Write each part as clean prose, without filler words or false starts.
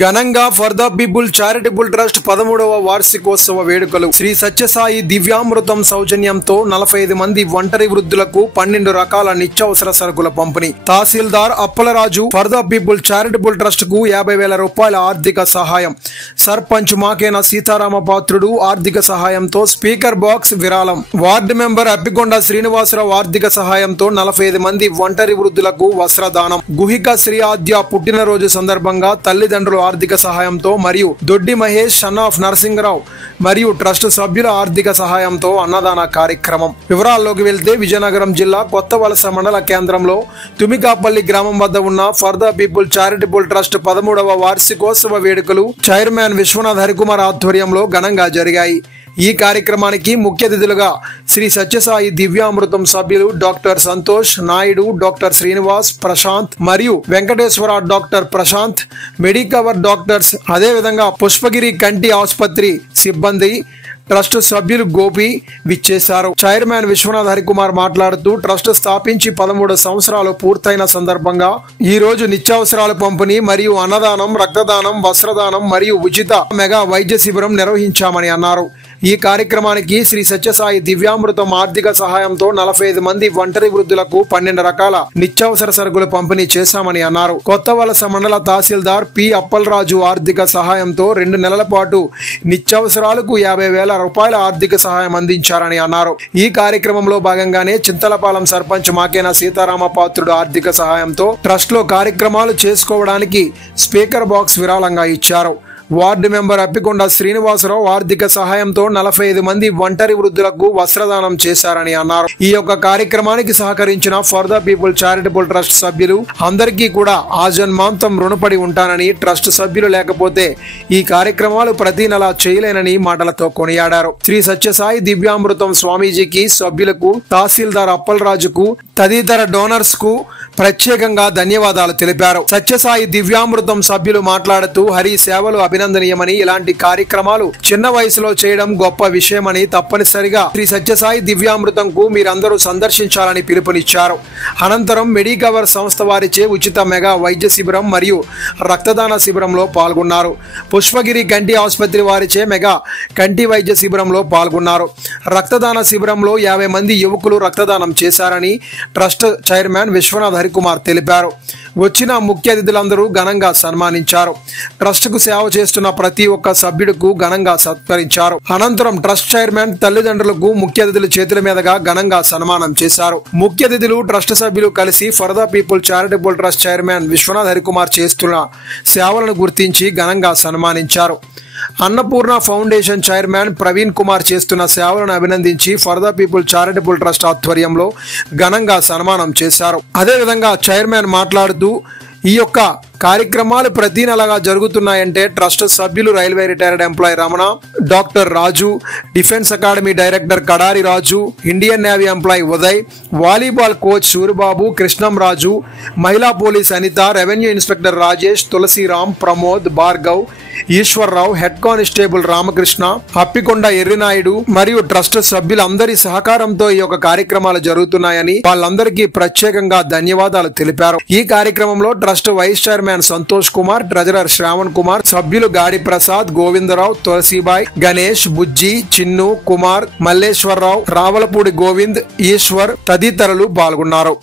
ఘనంగా for the people charitable trust 13వ వార్షికోత్సవ వేడుకలు శ్రీ సత్యసాయి దివ్యామృతం సౌజన్యంతో 45 మంది ఒంటరి వృద్ధులకు 12 రకాల నిత్యావసర సరుకుల పంపిణీ. తహసీల్దార్ Appalaraju for the people charitable trust కు 50,000 రూపాయల ఆర్థిక సహాయం. సర్పంచ్ మాకేన సీతారామపాత్రుడు ఆర్థిక సహాయంతో స్పీకర్ బాక్స్ విరాళం. వార్డు మెంబర్ అప్పికొండ శ్రీనివాసరావు ఆర్థిక సహాయంతో 45 మంది ఒంటరి వృద్ధులకు వస్త్రదానం. గుహిక శ్రీ ఆద్య పుట్టినరోజు సందర్భంగా తల్లిదండ్రులు ఆర్థిక సహాయంతో మరియు దొడ్డి మహేష్ సన్ ఆఫ్ నరసింగరావు మరియు ట్రస్ట్ సభ్యుల ఆర్థిక సహాయంతో అన్నదాన కార్యక్రమం. వివరాల్లోకి వెళ్తే విజయనగరం జిల్లా కొత్తవలస మండల కేంద్రంలో తుమికాపల్లి గ్రామం వద్ద ఉన్న for the people charitable trust 13వ వార్షికోత్సవ వేడుకలు చైర్మన్ విశ్వనాథ్ హరికుమార్ ఆధ్వర్యంలో ఘనంగా జరిగాయి. ఈ కార్యక్రమానికి ముఖ్య అతిథులుగా శ్రీ సత్యసాయి దివ్యామృతం సభ్యులు డాక్టర్ సంతోష్ నాయుడు, డాక్టర్ శ్రీనివాస్, ప్రశాంత్ మరియు Venkateswara, doctor Prashanth, Medicover doctors, అదేవిధంగా పుష్పగిరి కంటి ఆసుపత్రి సిబ్బంది, ట్రస్ట్ సభ్యులు గోపి విచ్చేశారు. చైర్మన్ విశ్వనాథ్ హరికుమార్ మాట్లాడుతూ ట్రస్ట్ స్థాపించి 13 సంవత్సరాలు పూర్తయిన సందర్భంగా ఈ రోజు నిత్యావసరాల పంపిణీ మరియు అన్నదానం, రక్తదానం, వస్త్రదానం మరియు ఉచిత మెగా వైద్య శిబిరం నిర్వహించామని అన్నారు. ఈ కార్యక్రమానికి శ్రీ సత్యసాయి దివ్యామృతం ఆర్థిక సహాయంతో 45 మంది ఒంటరి వృద్ధులకు 12 రకాల నిత్యావసర సరుకులు పంపిణీ చేశామని అన్నారు. కొత్తవలస మండల తహసీల్దార్ పి అప్పలరాజు ఆర్థిక సహాయంతో 2 నెలల పాటు నిత్యావసరాలకు 50,000 రూపాయల ఆర్థిక సహాయం అందించారని అన్నారు. ఈ కార్యక్రమంలో భాగంగానే చింతలపాలెం సర్పంచ్ మాకేన సీతారామపాత్రుడు ఆర్థిక సహాయంతో ట్రస్ట్ లో కార్యక్రమాలు చేసుకోవడానికి స్పీకర్ బాక్స్ విరాళంగా ఇచ్చారు. వార్డు మెంబర్ అప్పికొండ శ్రీనివాసరావు ఆర్థిక సహాయంతో 45 మంది ఒంటరి వృద్ధులకు వస్త్రదానం చేశారని అన్నారు. ఈ యొక్క కార్యక్రమానికి సహకరించిన for the people charitable trust సభ్యులు అందరికీ కూడా ఆజన్మాంతం రుణపడి ఉంటానని, ట్రస్ట్ సభ్యులు లేకపోతే ఈ కార్యక్రమాలు ప్రతి నెల చేయలేనని మాటలతో కొనియాడారు. శ్రీ సత్యసాయి దివ్యామృతం స్వామీజీకి, సభ్యులకు, తహసీల్దార్ అప్పలరాజుకు, తదితర డోనర్స్ కు ప్రత్యేకంగా ధన్యవాదాలు తెలిపారు. సత్యసాయి దివ్యామృతం సభ్యులు మాట్లాడుతూ హరి సేవలు అభినందనీయమని, ఇలాంటి కార్యక్రమాలు చిన్న వయసులో చేయడం గొప్ప విషయమని, తప్పనిసరిగా శ్రీ సత్యసాయి దివ్యామృతం కు మీరందరూ సందర్శించాలని పిలుపునిచ్చారు. అనంతరం మెడికవర్ సంస్థ వారిచే ఉచిత మెగా వైద్య శిబిరం మరియు రక్తదాన శిబిరంలో పాల్గొన్నారు. పుష్పగిరి కంటి ఆసుపత్రి వారిచే మెగా కంటి వైద్య శిబిరంలో పాల్గొన్నారు. రక్తదాన శిబిరంలో 50 మంది యువకులు రక్తదానం చేశారని ట్రస్ట్ చైర్మన్ విశ్వనాథ్ హరికుమార్ తెలిపారు. వచ్చిన ముఖ్య అతిథులందరూ ఘనంగా సన్మానించారు. ట్రస్ట్ కు సేవ చేస్తున్న ప్రతి ఒక్క సభ్యుడికు ఘనంగా సత్కరించారు. అనంతరం ట్రస్ట్ చైర్మన్ తల్లిదండ్రులకు ముఖ్య అతిథుల చేతుల మీదుగా ఘనంగా సన్మానం చేశారు. ముఖ్య అతిథులు ట్రస్ట్ సభ్యులు కలిసి for the people charitable trust chairman Vishwanath Harikumar చేస్తున్న సేవలను గుర్తించి ఘనంగా సన్మానించారు. అన్నపూర్ణ ఫౌండేషన్ చైర్మన్ ప్రవీణ్ కుమార్ చేస్తున్న సేవలను అభినందించి for the people charitable trust ఆధ్వర్యంలో ఘనంగా సన్మానం చేశారు. అదేవిధంగా చైర్మన్ మాట్లాడుతూ ఈ యొక్క కార్యక్రమాలు ప్రతి నెలగా జరుగుతున్నాయంటే ట్రస్ట్ సభ్యులు railway retired employee Ramana, doctor Raju, defence academy director Kadari Raju, Indian navy employee Uday, volleyball coach Suribabu, Krishnam Raju, మహిళా police Anitha, revenue inspector Rajesh, Tulasiram, Pramod, Bhargav, Eshwarrao, head constable Ramakrishna, Appikonda Errinaidu మరియు ట్రస్ట్ సభ్యులందరి సహకారంతో ఈ యొక్క కార్యక్రమాలు జరుగుతున్నాయని వాళ్ళందరికీ ప్రత్యేకంగా ధన్యవాదాలు తెలిపారు. ఈ కార్యక్రమంలో trust vice chairman Santosh Kumar, treasurer Shravan Kumar, సభ్యులు గాడి ప్రసాద్, గోవిందరావు, తులసిబాయ్, గణేష్, బుజ్జి, చిన్ను, కుమార్, మల్లేశ్వరరావు, రావలపూడి గోవింద్, ఈశ్వర్ తదితరులు పాల్గొన్నారు.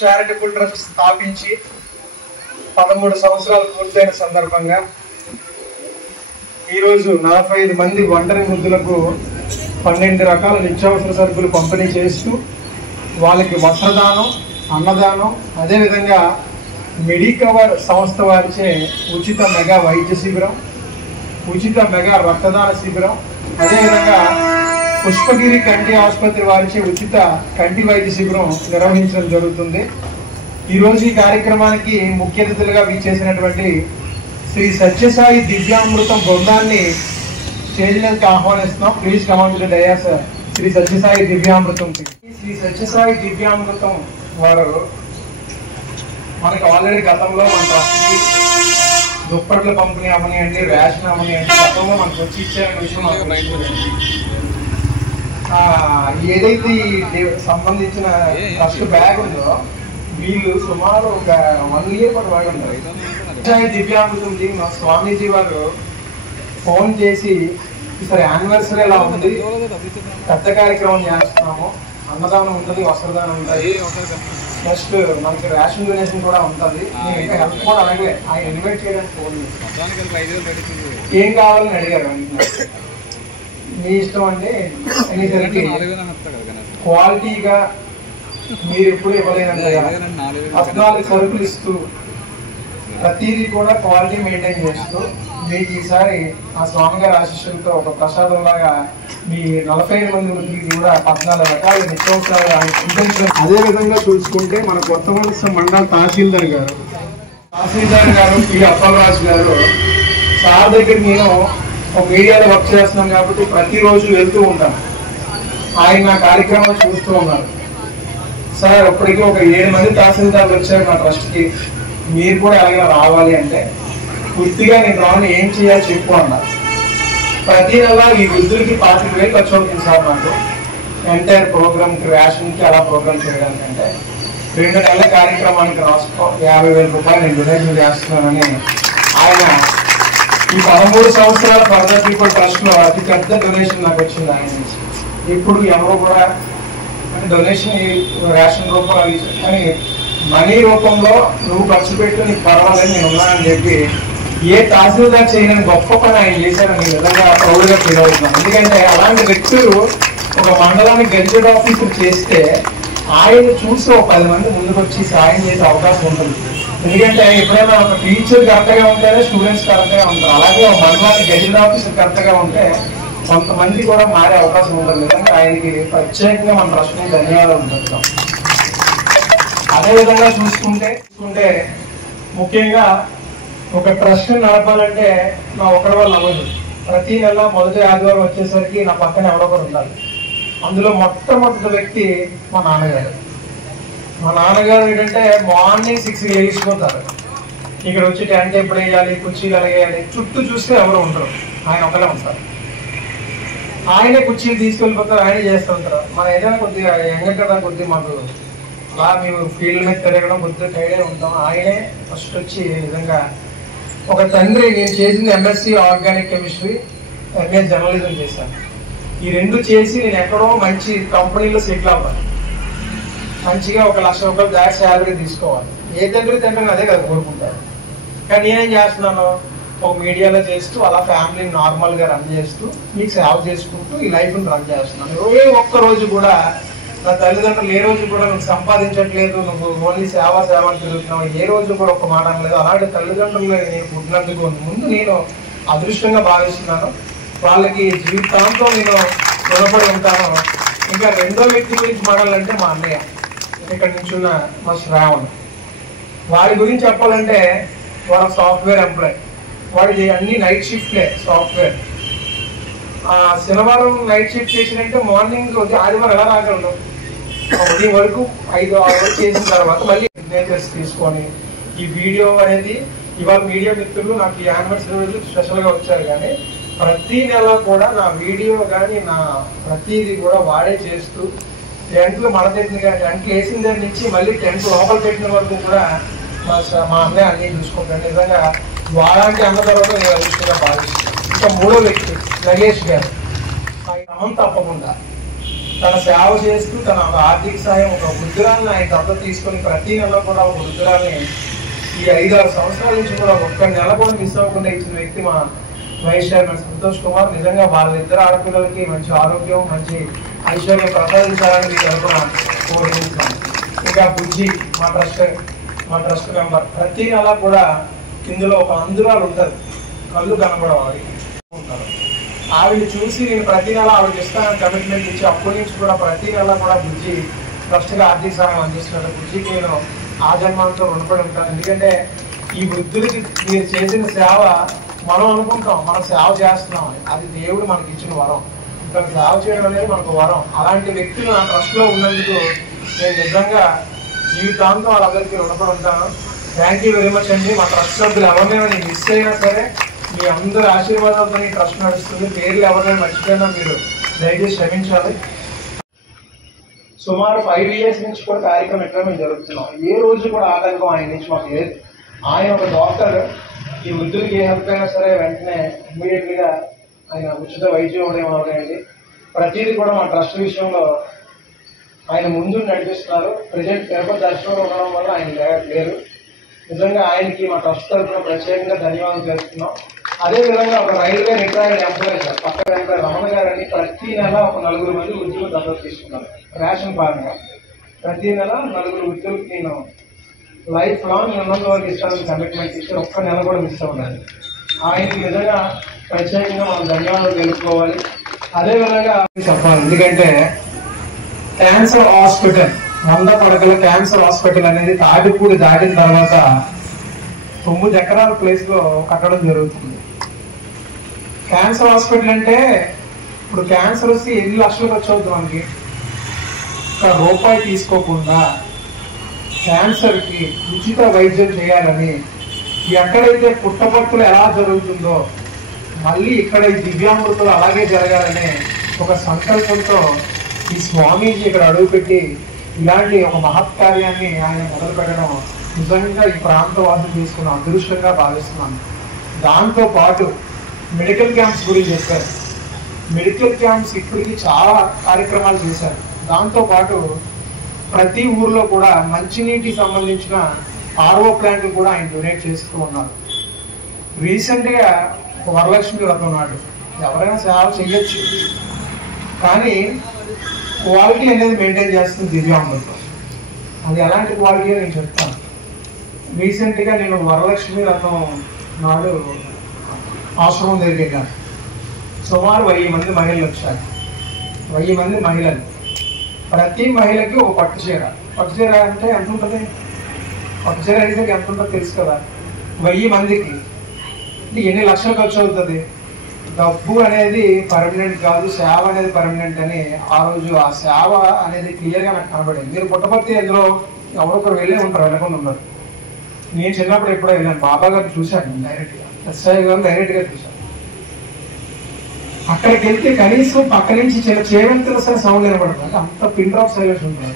చారిటబుల్ ట్రస్ట్ స్థాపించి 13 సంవత్సరాలు పూర్తయిన సందర్భంగా ఈరోజు 45 మంది ఒంటరి వృద్ధులకు 12 రకాల నిత్యావసర సరుకులు పంపిణీ చేస్తూ వాళ్ళకి వస్త్రదానం, అన్నదానం, అదేవిధంగా మెడికవర్ సంస్థ వారిచే ఉచిత మెగా వైద్య శిబిరం, ఉచిత మెగా రక్తదాన శిబిరం, అదేవిధంగా పుష్పగిరి కంటి ఆసుపత్రి వారిచే ఉచిత కంటి వైద్య శిబిరం నిర్వహించడం జరుగుతుంది. ఈరోజు ఈ కార్యక్రమానికి ముఖ్య అతిథులుగా విచ్చేసినటువంటి శ్రీ సత్యసాయి దివ్యామృతం బృందాన్ని స్టేజ్ మీదకి ఆహ్వానిస్తున్నాం. Please come on to the dais. Shri Sathya Sai Divyamrutham, Shri Sathya Sai Divyamrutham వారు మనకి ఆల్రెడీ గతంలో మన ట్రస్ట్కి దుప్పట్ల పంపిణీ అవనియండి, రేషన్ అవనియండి, గతంలో మనకు వచ్చి ఇచ్చారనే విషయం ఏదైతే సంబంధించిన ట్రస్ట్ బ్యాగ్ ఉందో వీళ్ళు సుమారు ఒక 1 year పాటు వాడి ఉంటారు. దివ్యాంగుతం స్వామీజీ వారు ఫోన్ చేసి ఈసారి యానివర్సరీ ఎలా ఉంది, పెద్ద కార్యక్రమం చేస్తున్నాము, అన్నదానం ఉంటుంది, వస్త్రదానం ఉంటుంది, నెక్స్ట్ మనకి రేషన్ డొనేషన్ కూడా ఉంటుంది, నేను ఇంకా హెల్ప్ కూడా అలాగే ఆయన ఇన్వైట్ చేయడానికి ఫోన్ చేస్తాను. ఏం కావాలని అడిగారు. మీ ఇష్టం అంటే అనేసరికి క్వాలిటీగా మీరు ఎప్పుడు ఇవ్వలేనంతగా 14 సరుకులు ఇస్తూ ప్రతిదీ కూడా క్వాలిటీ మెయింటైన్ చేస్తూ మీకు ఈసారి ఆ స్వామిగారి ఆశీస్సులతో ఒక ప్రసాదం లాగా మీ 45 మంది వృద్ధులకి కూడా 14 రకాల నిత్యావసరాలు. అదే విధంగా చూసుకుంటే మన కొత్త వలస మండల తహసీల్దార్ గారు పి అప్పలరాజు గారు సార్ దగ్గర నేను ఒక మీడియాలో వర్క్ చేస్తున్నాం కాబట్టి ప్రతిరోజు వెళ్తూ ఉంటాను. ఆయన నా కార్యక్రమాలు చూస్తూ ఉన్నారు. సార్ ఇప్పటికీ ఒక 7 మంది తహసీల్దార్లు వచ్చారు నా ట్రస్ట్కి, మీరు కూడా ఎలాగైనా రావాలి అంటే పూర్తిగా నేను రాను, ఏం చేయాలో చెప్పు అన్నారు. ప్రతి నెల ఈ వృద్ధులకి 25,000 ఖర్చు అవుతుంది సార్ నాకు ఎంటైర్ ప్రోగ్రామ్కి, రేషన్కి అలా ప్రోగ్రామ్ చేయడానికంటే 2 నెలల కార్యక్రమానికి రాసుకో 50,000 రూపాయలు నేను డొనేషన్ చేస్తున్నానని ఆయన ఈ 13 సంవత్సరాల ఫర్దర్ పీపుల్ ట్రస్ట్లో అతి పెద్ద డొనేషన్ నాకు వచ్చింది ఆయన నుంచి. ఇప్పుడు ఎవరో కూడా డొనేషన్ రేషన్ రూపంలో కానీ మనీ రూపంలో నువ్వు ఖర్చు పెట్టు, నీకు పర్వాలేదు నేను ఉన్నానని చెప్పి ఏ తహసీల్దార్ చేయలేని గొప్ప పని ఆయన చేశారని విధంగా ప్రౌడ్గా ఫీల్ అవుతున్నాను. ఎందుకంటే అలాంటి వ్యక్తులు ఒక మండలానికి గెజిటెడ్ ఆఫీసర్ చేస్తే ఆయన చూసి ఒక 10 మంది ముందుకు వచ్చి సాయం చేసే అవకాశం ఉంటుంది. ఎందుకంటే ఎప్పుడైనా ఒక టీచర్ కరెక్ట్గా ఉంటేనే స్టూడెంట్స్ కరెక్ట్గా ఉంటారు. అలాగే ఒక మండలానికి గెజిటెడ్ ఆఫీసర్ కరెక్ట్గా ఉంటే కొంతమంది కూడా మారే అవకాశం ఉంటుంది. నిజంగా ఆయనకి ప్రత్యేకంగా మన ట్రస్ట్ని ధన్యవాదాలు చెప్తాం. అదేవిధంగా చూసుకుంటే ముఖ్యంగా ఒక ట్రస్ట్ నడపాలంటే నా ఒకరి వల్ల అవ్వదు. ప్రతి నెల మొదటి ఆదివారం వచ్చేసరికి నా పక్కన ఎవరొకరు ఉండాలి. అందులో మొట్టమొదటి వ్యక్తి మా నాన్నగారు. మా నాన్నగారు ఏంటంటే మార్నింగ్ 6కి లేచిపోతారు. ఇక్కడ వచ్చి టెంట్ ఎప్పుడు వేయాలి, కుర్చీలు ఎలాగేయాలి, చుట్టూ చూస్తే ఎవరు ఉంటారు, ఆయన ఒకరే ఉంటారు. ఆయనే కుర్చీలు తీసుకెళ్ళిపోతారు, ఆయనే చేస్తూ ఉంటారు. మనం ఏదైనా కొద్దిగా ఎంగ కదా కొద్దిగా మాకు అలా మేము ఫీల్డ్ మీద తిరగడం కొద్దిగా టైడే ఉంటాం. ఆయనే ఫస్ట్ వచ్చి విధంగా ఒక తండ్రి, నేను చేసింది MSc organic chemistry, MA journalism చేశాను. ఈ 2 చేసి నేను ఎక్కడో మంచి కంపెనీలో సెటిల్ అవ్వాలి, మంచిగా 1 లక్ష రూపాయలు దాటి శాలరీ తీసుకోవాలి. ఏ తండ్రి అదే కదా కోరుకుంటారు. కానీ నేనేం చేస్తున్నాను, ఒక మీడియాలో చేస్తూ అలా ఫ్యామిలీని నార్మల్గా రన్ చేస్తూ మీకు సేవ చేసుకుంటూ ఈ లైఫ్ని రన్ చేస్తున్నాను. ఏ ఒక్క రోజు కూడా నా తల్లిదండ్రులు ఏ రోజు కూడా నువ్వు సంపాదించట్లేదు, నువ్వు ఓన్లీ సేవ అని తిరుగుతున్నావు, ఏ రోజు కూడా ఒక మాట అనలేదు. అలాంటి తల్లిదండ్రులు నేను పుట్టినందుకు ముందు నేను అదృష్టంగా భావిస్తున్నాను. వాళ్ళకి జీవితాంతం నేను రుణపడి ఉంటాను. ఇంకా 2వ వ్యక్తి గురించి మాట్లాడాలంటే మా అన్నయ్య, ఇక్కడ నుంచి ఉన్న మా శ్రావణ్. వారి గురించి చెప్పాలంటే వాడు సాఫ్ట్వేర్ ఎంప్లాయ్. వాడికి అన్ని నైట్ షిఫ్ట్లే సాఫ్ట్వేర్. శనివారం నైట్ షిఫ్ట్ చేసినంటే మార్నింగ్ ఆదివారం ఎలా రాగలరు, ఉదయం వరకు 5-6 చేసిన తర్వాత మళ్ళీ సిగ్నేచర్స్ తీసుకొని ఈ వీడియో అనేది ఇవాళ మీడియా మిత్రులు నాకు ఈ యానివర్సరీ రోజు స్పెషల్గా వచ్చారు. కానీ ప్రతి నెల కూడా నా వీడియో కానీ నా ప్రతిదీ కూడా వాడే చేస్తూ టెంట్లు మడతెట్టిన కానీ టెంట్లు వేసిన దగ్గర నుంచి మళ్ళీ టెంట్ లోపల పెట్టిన వరకు కూడా మా అన్నయ్య అన్నీ చూసుకుంటాను. నిజంగా వారానికి అన్న తర్వాత నేను అదృష్టంగా భావిస్తున్నాను. ఇంకా 3వ వ్యక్తి నగేష్ గారు. క్రమం తప్పకుండా తన సేవ చేస్తూ తన ఆర్థిక సహాయం ఒక వృద్ధురాలను ఆయన దత్తత తీసుకొని ప్రతి నెల కూడా ఒక వృద్ధురాల్ని ఈ 5-6 సంవత్సరాల నుంచి కూడా ఒక్క నెల కూడా మిస్ అవ్వకుండా ఇచ్చిన వ్యక్తి మా వైస్ చైర్మన్ సంతోష్ కుమార్. నిజంగా వాళ్ళిద్దరు ఆడపిల్లలకి మంచి ఆరోగ్యం మంచి ఐశ్వర్యం ప్రసాదించాలని మీ తరఫున కోరుకుంటున్నాను. ఇంకా బుజ్జి మా ట్రస్ట్ మెంబర్ ప్రతి నెల కూడా ఇందులో ఒక అందురాలు ఉంటుంది, కళ్ళు కనబడవాలి ఉంటారు. ఆవిడ చూసి నేను ప్రతి నెల ఆవిడకి ఇస్తానని కమిట్మెంట్ ఇచ్చి అప్పటి నుంచి కూడా ప్రతి నెల కూడా బుజ్జి ట్రస్ట్గా ఆర్థిక సహాయం అందిస్తున్నాను. బుజ్జికి నేను ఆ జన్మంతో రుణపడి ఉంటాను. ఎందుకంటే ఈ వృద్ధులకి మీరు చేసిన సేవ మనం అనుకుంటాం మనం సేవ చేస్తున్నాం, అది దేవుడు మనకి ఇచ్చిన వరం. ఇంకా సేవ చేయడం అనేది మనకు వరం. అలాంటి వ్యక్తులు నా ట్రస్ట్లో ఉన్నందుకు నేను నిజంగా జీవితాంతం వాళ్ళందరికీ రుణపడి ఉంటాను. థ్యాంక్ యూ వెరీ మచ్ అండి. మా ట్రస్ట్ సభ్యులు ఎవరినైనా నేను మిస్ అయినా సరే మీ అందరి ఆశీర్వాదాలతో ఈ ట్రస్ట్ నడుస్తుంది. పేర్లు ఎవరైనా మర్చిపోయినా మీరు దయచేసి క్షమించాలి. సుమారు 5 years నుంచి కూడా కార్యక్రమం ఎక్కడ మేము జరుగుతున్నాం. ఏ రోజు కూడా ఆటంకం ఆయన నుంచి మాకు లేదు. ఆయన ఒక డాక్టర్. ఈ వృద్ధులకి ఏ హెల్ప్ అయినా సరే వెంటనే ఇమ్మీడియట్గా ఆయన ఉచిత వైద్యం అవనేది ప్రతిదీ కూడా మా ట్రస్ట్ విషయంలో ఆయన ముందు నడిపిస్తున్నారు. ప్రజెంట్ తిరుపతి దర్శనంలో ఉండడం వల్ల ఆయన లేరు. నిజంగా ఆయనకి మా ట్రస్ట్ తరఫున ప్రత్యేకంగా ధన్యవాదాలు తెలుస్తున్నాం. అదేవిధంగా ఒక రైల్వే రిటైర్డ్ ఎంప్లాయీ సార్ పక్క వెంకట రమణ గారని ప్రతి నెల ఒక 4 మంది వృద్ధులు దత్తత తీసుకున్నారు. రేషన్ పరంగా ప్రతి నెల 4 వృద్ధులకి నేను లైఫ్ లాంగ్ ఉన్నంత వరకు ఇష్టానికి కమిట్మెంట్ ఇచ్చి ఒక్క నెల కూడా మిస్ అవ్వలేదు. ఆయనకి నిజంగా ప్రత్యేకంగా మనం ధన్యవాదాలు తెలుపుకోవాలి. అదేవిధంగా చెప్పాలి, ఎందుకంటే క్యాన్సర్ హాస్పిటల్ 100 పడకల క్యాన్సర్ హాస్పిటల్ అనేది తాటిపూడి దాటిన తర్వాత 9 ఎకరాల ప్లేస్లో కట్టడం జరుగుతుంది. క్యాన్సర్ హాస్పిటల్ అంటే ఇప్పుడు క్యాన్సర్ వస్తే ఎన్ని లక్షలు ఖర్చు అవుతుంది మనకి. ఒక రూపాయి తీసుకోకుండా క్యాన్సర్కి ఉచిత వైద్యం చేయాలని ఎక్కడైతే పుట్టపర్తులు ఎలా జరుగుతుందో మళ్ళీ ఇక్కడ ఈ దివ్యాంగులు అలాగే జరగాలనే ఒక సంకల్పంతో ఈ స్వామీజీ ఇక్కడ అడుగుపెట్టి ఇలాంటి ఒక మహత్కార్యాన్ని ఆయన మొదలు పెట్టడం నిజంగా ఈ ప్రాంతవాసులు తీసుకున్న అదృష్టంగా భావిస్తున్నాను. దాంతో పాటు మెడికల్ క్యాంప్స్ గురించి చెప్పారు. మెడికల్ క్యాంప్స్ ఇప్పటికీ చాలా కార్యక్రమాలు చేశారు. దాంతోపాటు ప్రతి ఊర్లో కూడా మంచినీటికి సంబంధించిన ఆర్ఓ ప్లాంట్లు కూడా ఆయన డొనేట్ చేస్తూ ఉన్నారు. రీసెంట్గా వరలక్ష్మి వ్రతం నాడు ఎవరైనా సేవ చేయొచ్చు, కానీ క్వాలిటీ అనేది మెయింటైన్ చేస్తుంది దివ్యాంగులతో. అది ఎలాంటి క్వాలిటీ నేను చెప్తాను. రీసెంట్గా నేను వరలక్ష్మి వ్రతం నాడు ఆశ్రమం దగ్గరికి వెళ్ళాను. సుమారు 1000 మంది మహిళలు వచ్చారు. 1000 మంది మహిళలు, ప్రతి మహిళకి ఒక పట్టు చీర అంటే ఎంత ఉంటుంది? పట్టు చీర అయితే ఎంత ఉంటుందో తెలుసు కదా. 1000 మందికి ఎన్ని లక్షలు ఖర్చు అవుతుంది. డబ్బు అనేది పర్మనెంట్ కాదు, సేవ అనేది పర్మనెంట్ అని ఆ రోజు ఆ సేవ అనేది క్లియర్గా నాకు కనబడింది. మీరు పుట్టపర్తి ఎందులో ఎవరొకరు వెళ్ళే ఉంటారు, వెళ్ళకుండా ఉన్నారు. నేను చిన్నప్పుడు ఎప్పుడో వెళ్ళాను, బాబా గారిని చూశాను డైరెక్ట్గా, ఎస్ఐ గారు డైరెక్ట్గా చూశాను. అక్కడికి వెళ్తే కనీసం పక్క నుంచి చిన్న చేవెంతలు సరే సౌండ్ వినపడుతుంది, అంత పిన్ డ్రాప్ సైలెన్స్ ఉంటుంది.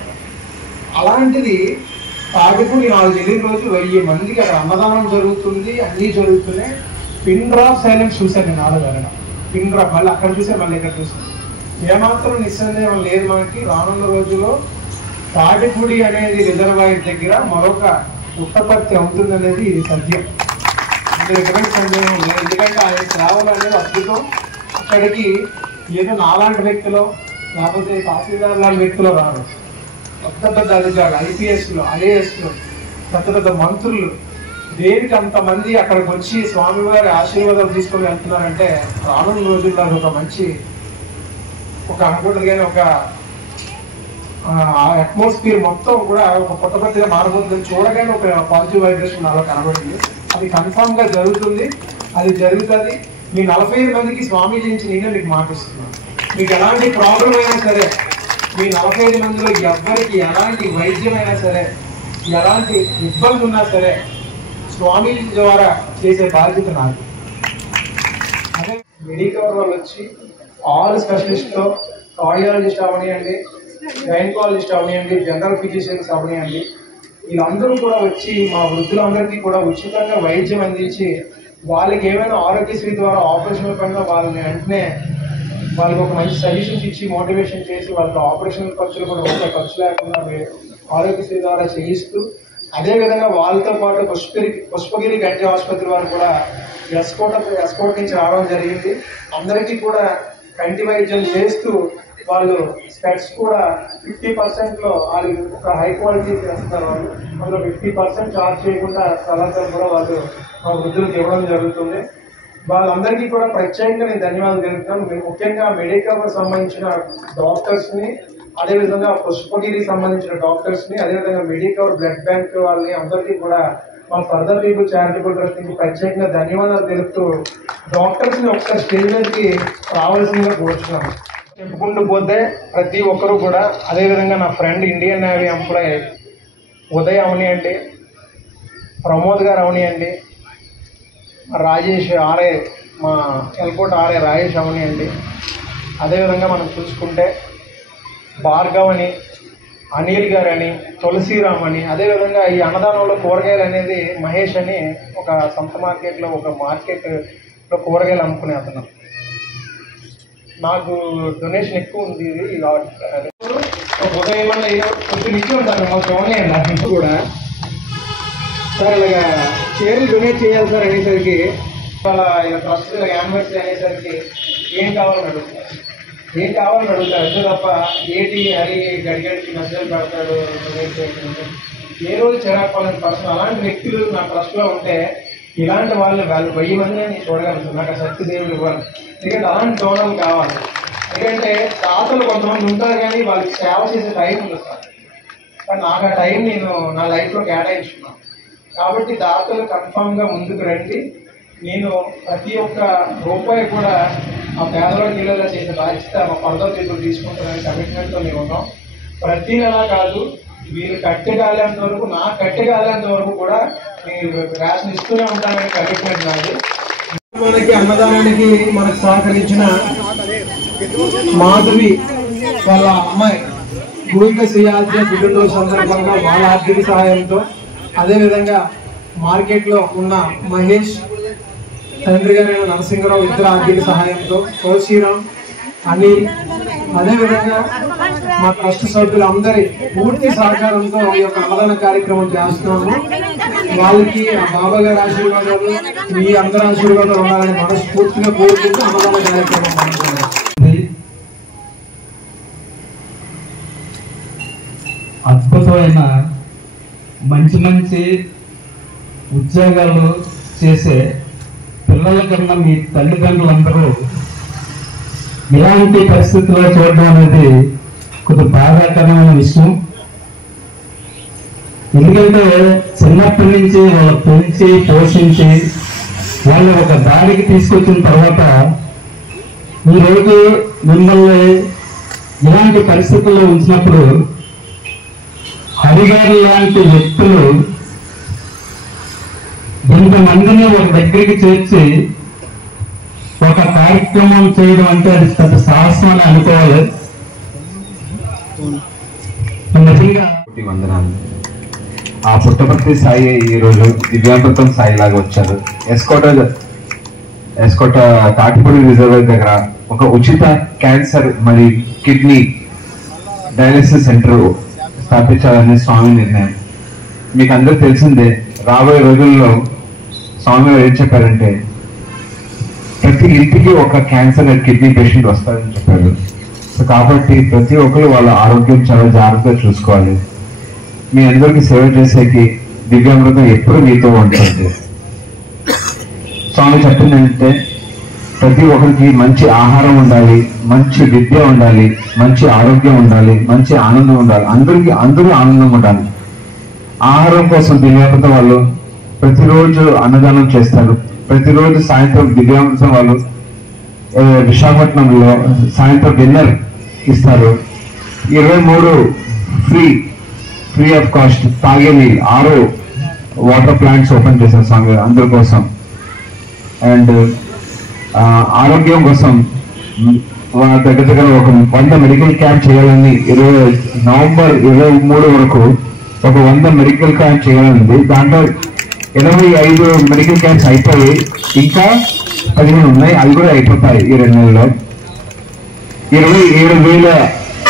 అలాంటిది తాటిపూడి 4 జరిగిన రోజు 1000 మందికి అక్కడ అన్నదానం జరుగుతుంది, అన్నీ జరుగుతున్నాయి. పిన్ డ్రాప్ సైలెన్స్ చూశాను నేను ఆడగలను. పిన్ డ్రాప్ మళ్ళీ అక్కడ చూసాను, మళ్ళీ ఇక్కడ చూసాను. ఏమాత్రం నిస్సందేహం లేదు మనకి. రానున్న రోజుల్లో తాటిపూడి అనేది రిజర్వాయర్ దగ్గర మరొక పుట్టపర్తి అవుతుంది అనేది ఇది సత్యం. ఇది ఎటువంటి సందేహం లేదు. ఎందుకంటే ఆయన సేవలు అనేది అద్భుతం. అక్కడికి ఏదో నాలాంటి వ్యక్తులు లేకపోతే తహసీల్దార్ లాంటి వ్యక్తులు రారు. పెద్ద అధికారులు, IPSలు, IASలు, పెద్ద మంత్రులు, దేనికి అంతమంది అక్కడికి వచ్చి స్వామివారి ఆశీర్వాదాలు తీసుకొని వెళ్తున్నారంటే రానున్న రోజుల్లో ఒక మంచి ఒక అనుకుంటుగానే ఒక అట్మాస్ఫియర్ మొత్తం కూడా ఒక పుట్టపర్తిగా మారబోతుంది. చూడగానే ఒక పాజిటివ్ వైబ్రేషన్ నాలో కనబడింది. అది కన్ఫామ్ గా జరుగుతుంది, అది జరుగుతుంది. మీ 45 మందికి స్వామీజీ నుంచి నేనే మీకు మాటిస్తున్నాను. మీకు ఎలాంటి ప్రాబ్లం అయినా సరే, మీ 45 మందిలో ఎవ్వరికి ఎలాంటి వైద్యం అయినా సరే, ఎలాంటి ఇబ్బంది ఉన్నా సరే స్వామీజీ ద్వారా చేసే బాధ్యత నాకు. అదే మెడికవర్ వాళ్ళు వచ్చి ఆల్ స్పెషలిస్ట్లో కార్డియాలజిస్ట్ అవనియండి, గైనకాలజిస్ట్ అవనియండి, జనరల్ ఫిజిషియన్స్ అవనియండి, వీళ్ళందరూ కూడా వచ్చి మా వృద్ధులందరికీ కూడా ఉచితంగా వైద్యం అందించి వాళ్ళకి ఏమైనా ఆరోగ్యశ్రీ ద్వారా ఆపరేషన్ల పైన వాళ్ళని వెంటనే వాళ్ళకి ఒక మంచి సజెషన్స్ ఇచ్చి మోటివేషన్ చేసి వాళ్ళకి ఆపరేషన్ ఖర్చులు కూడా రూపాయి ఖర్చు లేకుండా ఆరోగ్యశ్రీ ద్వారా చేయిస్తూ, అదేవిధంగా వాళ్ళతో పాటు పుష్పగిరి కంటి ఆసుపత్రి వారు కూడా ఎస్కోట్ నుంచి రావడం జరిగింది. అందరికీ కూడా కంటి వైద్యం చేస్తూ వాళ్ళు స్పెట్స్ కూడా 50%లో వాళ్ళు ఒక హై క్వాలిటీ చేస్తున్నారు. వాళ్ళు అందులో 50% చార్జ్ చేయకుండా స్థలాంతరం కూడా వాళ్ళు మా వృద్ధులకు ఇవ్వడం జరుగుతుంది. వాళ్ళందరికీ కూడా ప్రత్యేకంగా నేను ధన్యవాదాలు తెలుపుతాను. ముఖ్యంగా మెడికల్ సంబంధించిన డాక్టర్స్ని, అదేవిధంగా పుష్పగిరికి సంబంధించిన డాక్టర్స్ని, అదేవిధంగా మెడికల్ బ్లడ్ బ్యాంక్ వాళ్ళని అందరికీ కూడా మా ఫర్దర్ పీపుల్ చారిటబుల్ ట్రస్ట్ నుంచి ప్రత్యేకంగా ధన్యవాదాలు తెలుపుతూ డాక్టర్స్ని ఒకసారి స్టేజ్ మీదకి రావాల్సిందిగా కోరుచున్నాను. చెప్పుకుంటూ పోతే ప్రతి ఒక్కరూ కూడా, అదేవిధంగా నా friend Indian navy employee Uday అవనియండి, ప్రమోద్ గారు అవనియండి, రాజేష్ ఆర్ఏ, మా ఎల్కోట్ ఆర్ఏ రాజేష్ అవనియండి, అదేవిధంగా మనం చూసుకుంటే భార్గవ్ అని, అనిల్ గారు అని, తులసిరామ్ అని, అదేవిధంగా ఈ అన్నదానంలో కూరగాయలు అనేది మహేష్ అని ఒక సంత మార్కెట్లో ఒక మార్కెట్లో కూరగాయలు అమ్ముకునే అతను. నాకు డొనేషన్ ఎక్కువ ఉంది. ఇది ఉదయం కొంచెం ఇచ్చి ఉంటాను మాకు చూడండి కూడా సార్, ఇలాగా చీరలు డొనేట్ చేయాలి సార్ అనేసరికి, ఇలా ట్రస్ట్ యానివర్సరీ అనేసరికి ఏం కావాలని అడుగుతారు, అంతే తప్ప ఏటి హరి గడిగడికి మెసేజ్ పెడతాడు డొనేట్ చేయకుండా ఏ రోజు చేరాపాలని పర్సన్. అలాంటి వ్యక్తులు నా ట్రస్ట్లో ఉంటే ఇలాంటి వాళ్ళు 1000 మంది నేను చూడగలుగుతాను. నాకు శక్తి దేవుడు ఇవ్వాలి. ఎందుకంటే అలాంటి దోణాలు కావాలి. ఎందుకంటే తాతలు కొంతమంది ఉంటారు కానీ వాళ్ళకి సేవ చేసే టైం ఉంది సార్. కానీ నాకు ఆ టైం నేను నా లైఫ్లో కేటాయించుకున్నాను. కాబట్టి దాతలు కన్ఫామ్గా ముందుకు రండి. నేను ప్రతి ఒక్క రూపాయి కూడా ఆ పేదవాడికి ఇళ్ళగా చేసే బాధ్యత మా ఫర్దర్ పీపుల్ తీసుకుంటారనే కమిట్మెంట్తో మేము ఉన్నాం. ప్రతి నెల కాదు, వీళ్ళు కట్టెగాలేంత వరకు, నాకు కట్టెగాలేంత వరకు కూడా నేను రేషన్ ఇస్తూనే ఉంటాననే కమిట్మెంట్ నాది. మనకి అన్నదానానికి మనకు సహకరించిన మాధవి వాళ్ళ అమ్మాయి గోవింద శ్రీయాద్య పుట్టినరోజు సందర్భంగా వాళ్ళ ఆర్థిక సహాయంతో, అదేవిధంగా మార్కెట్లో ఉన్న మహేష్ తండ్రి గారైన నరసింహరావు ఇద్దరు ఆర్థిక సహాయంతో, తులసిరామ్, అనిల్, అదేవిధంగా మా ట్రస్ట్ సభ్యులందరి పూర్తి సహకారంతో ఈ యొక్క అన్నదాన కార్యక్రమం చేస్తున్నాము. వాళ్ళకి ఆ బాబా గారి ఆశీర్వాదాలు, మీ అందరి ఆశీర్వాదాలు ఉండాలని మనస్ఫూర్తిగా కోరుకుంటూ అన్నదాన కార్యక్రమం మాట్లాడారు. అద్భుతమైన మంచి ఉద్యోగాలు చేసే పిల్లల కన్నా మీ తల్లిదండ్రులందరూ ఇలాంటి పరిస్థితుల్లో చూడడం అనేది కొద్ది బాధాకరమైన విషయం. ఎందుకంటే చిన్నప్పటి నుంచి వాళ్ళ పెంచి పోషించి వాళ్ళు ఒక దారికి తీసుకొచ్చిన తర్వాత ఈరోజు మిమ్మల్ని ఇలాంటి పరిస్థితుల్లో ఉంచినప్పుడు హరిగారు లాంటి వ్యక్తులు ఇంతమందిని ఒక దగ్గరికి చేర్చి ఒక కార్యక్రమం చేయడం అంటే అది పెద్ద సాహసం అని అనుకోవాలి. వందనాలు. ఆ పుట్టపర్తి సాయి ఈరోజు దివ్యాంగృతం సాయి లాగా వచ్చారు. ఎస్కోట తాటిపూడి రిజర్వాయర్ దగ్గర ఒక ఉచిత క్యాన్సర్ మరి కిడ్నీ డయాలసిస్ సెంటర్ స్థాపించాలనే స్వామి నిర్ణయం. మీకు అందరూ తెలిసిందే, రాబోయే రోజుల్లో స్వామి ఏం చెప్పారంటే ప్రతి ఇంటికి ఒక క్యాన్సర్ కిడ్నీ పేషెంట్ వస్తారని చెప్పారు. సో కాబట్టి ప్రతి ఒక్కరు వాళ్ళ ఆరోగ్యం చాలా జాగ్రత్తగా చూసుకోవాలి. మీ అందరికీ సేవ చేసేకి దివ్యాంగృతం ఎప్పుడు మీతో ఉంటుంది. స్వామి చెప్పిందంటే ప్రతి ఒక్కరికి మంచి ఆహారం ఉండాలి, మంచి విద్య ఉండాలి, మంచి ఆరోగ్యం ఉండాలి, మంచి ఆనందం ఉండాలి. అందరూ ఆనందం ఉండాలి. ఆహారం కోసం దివ్యాంగృతం వాళ్ళు ప్రతిరోజు అన్నదానం చేస్తారు. ప్రతిరోజు సాయంత్రం దివ్యాంగృతం వాళ్ళు విశాఖపట్నంలో సాయంత్రం డిన్నర్ ఇస్తారు. 23 ఫ్రీ ఆఫ్ కాస్ట్ తాగే నీళ్ళు 6 వాటర్ ప్లాంట్స్ ఓపెన్ చేశారు స్వామి అందరి కోసం. అండ్ ఆరోగ్యం కోసం దగ్గర ఒక 100 మెడికల్ క్యాంప్ చేయాలని నవంబర్ 23 వరకు ఒక 100 మెడికల్ క్యాంప్ చేయాలని. దాంట్లో 85 మెడికల్ క్యాంప్స్ అయిపోయి ఇంకా 15 ఉన్నాయి. అవి కూడా అయిపోతాయి ఈ 2 నెలల్లో. 27,000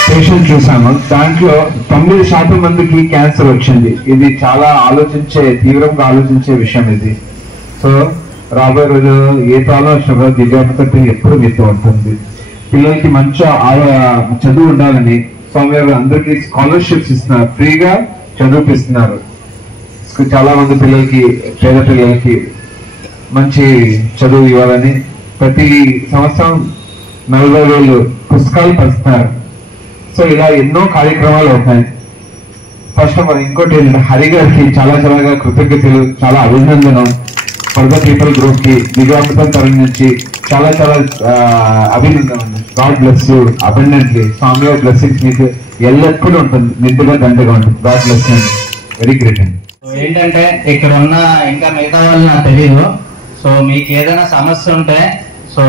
పేషెంట్ చూసాము. దాంట్లో 9% మందికి క్యాన్సర్ వచ్చింది. ఇది చాలా తీవ్రంగా ఆలోచించే విషయం ఇది. సో రాబోయే రోజు ఏ ప్రాబ్లం వచ్చినా దివ్యాంగులతో ఎప్పుడు మీతో ఉంటుంది. పిల్లలకి మంచి చదువు ఉండాలని స్వామి గారు అందరికీ స్కాలర్షిప్స్ ఇస్తున్నారు, ఫ్రీగా చదివిపిస్తున్నారు. చాలా మంది పిల్లలకి, పేద పిల్లలకి మంచి చదువు ఇవ్వాలని ప్రతి సంవత్సరం 40,000 పుస్తకాలు పంచుతున్నారు. సో ఇలా ఎన్నో కార్యక్రమాలు అవుతాయి. ఫస్ట్ ఆఫ్ ఆల్ ఇంకోటి ఏంటంటే హరి గారికి చాలా కృతజ్ఞతలు, చాలా అభినందనం. ఫర్దర్ పీపుల్ గ్రూప్ కి దివ్యాంగుల తరఫు నుంచి చాలా అభినందనం. God bless you abundantly. స్వామి గారి బ్లెస్సింగ్స్ మీకు ఎల్లప్పుడూ ఉంటుంది, నిండుగా దండగా ఉంటుంది. God bless you. Very great అండి. ఏంటంటే ఇక్కడ ఉన్న ఇంకా మిగతా వాళ్ళు నాకు తెలియదు. సో మీకు ఏదైనా సమస్య ఉంటే సో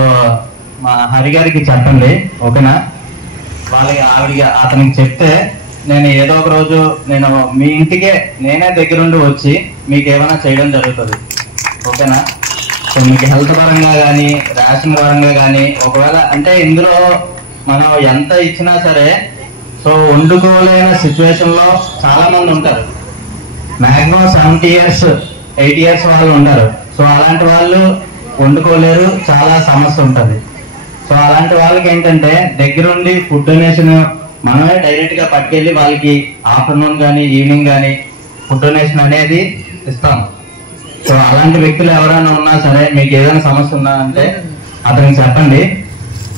మా హరి గారికి చెప్పండి, ఓకేనా? అతనికి చెప్తే నేను ఏదో ఒక రోజు నేను మీ ఇంటికే నేనే దగ్గరుండి వచ్చి మీకు ఏమైనా చేయడం జరుగుతుంది, ఓకేనా? సో మీకు హెల్త్ పరంగా కానీ రేషన్ పరంగా కానీ ఒకవేళ అంటే ఇందులో మనం ఎంత ఇచ్చినా సరే సో వండుకోలేని సిచ్యువేషన్ లో చాలా మంది ఉంటారు. మాక్సిమం 70 years 8 years వాళ్ళు ఉంటారు. సో అలాంటి వాళ్ళు వండుకోలేరు, చాలా సమస్య ఉంటుంది. సో అలాంటి వాళ్ళకి ఏంటంటే దగ్గరుండి ఫుడ్ డొనేషన్ మనమే డైరెక్ట్ గా పట్టుకెళ్ళి వాళ్ళకి ఆఫ్టర్నూన్ కానీ ఈవినింగ్ కానీ ఫుడ్ డొనేషన్ అనేది ఇస్తాం. సో అలాంటి వ్యక్తులు ఎవరైనా ఉన్నా సరే మీకు ఏదైనా సమస్య ఉన్నా అంటే అతనికి చెప్పండి.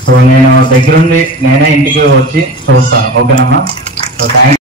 సో నేను దగ్గరుండి నేనే ఇంటికి వచ్చి చూస్తాను, ఓకేనమ్మా? So thank